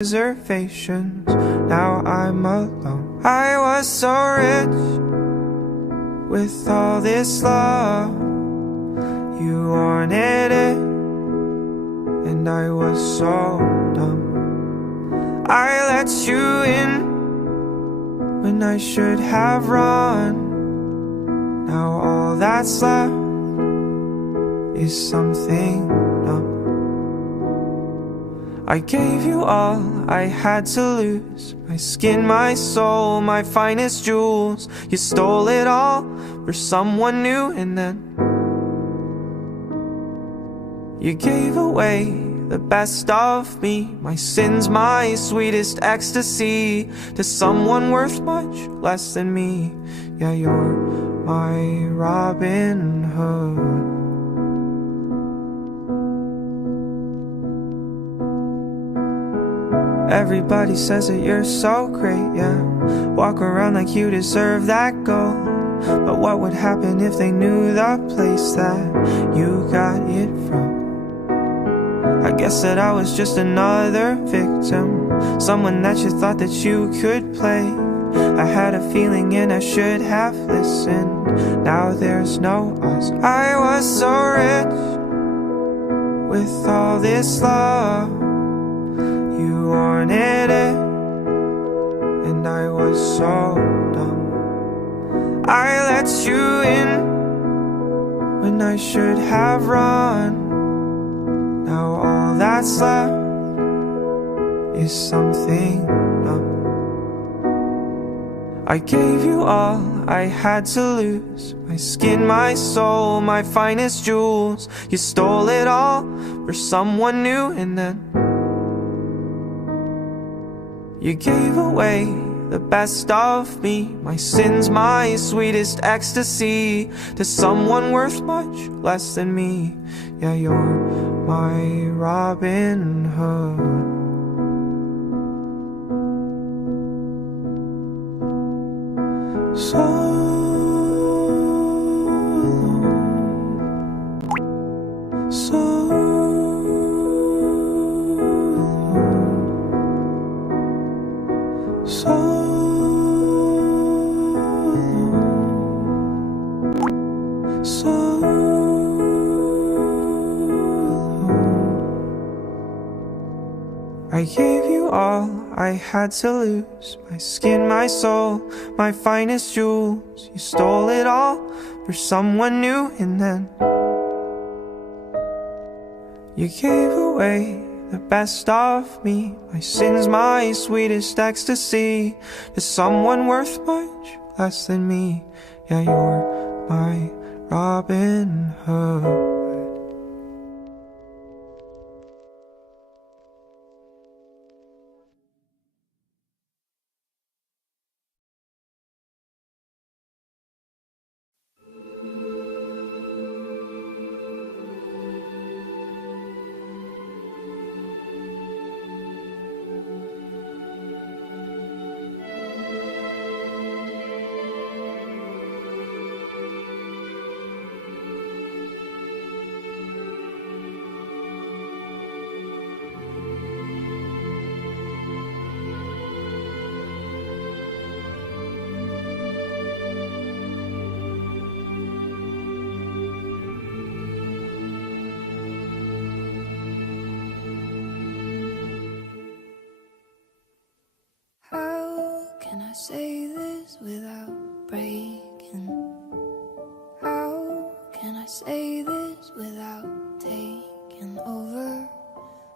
reservations. Now I'm alone. I was so rich with all this love. You wanted it, and I was so dumb. I let you in when I should have run. Now all that's left is something numb. I gave you all I had to lose, my skin, my soul, my finest jewels. You stole it all for someone new, and then you gave away the best of me, my sins, my sweetest ecstasy, to someone worth much less than me. Yeah, you're my Robin Hood. Everybody says that you're so great, yeah. Walk around like you deserve that gold. But what would happen if they knew the place that you got it from? I guess that I was just another victim, someone that you thought that you could play. I had a feeling and I should have listened. Now there's no us. I was so rich with all this love. You wanted it, and I was so dumb. I let you in when I should have run. Now all that's left is something numb. I gave you all I had to lose, my skin, my soul, my finest jewels. You stole it all for someone new, and then you gave away the best of me, my sins, my sweetest ecstasy, to someone worth much less than me. Yeah, you're my Robin Hood. So alone, so alone, so alone, so alone. I gave you all I had to lose, my skin, my soul, my finest jewels. You stole it all for someone new, and then you gave away the best of me, my sins, my sweetest ecstasy, to someone worth much less than me. Yeah, you're my Robin Hood. Say this without breaking? How can I say this without taking over?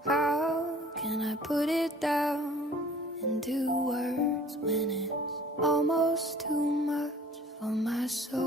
How can I put it down into words when it's almost too much for my soul?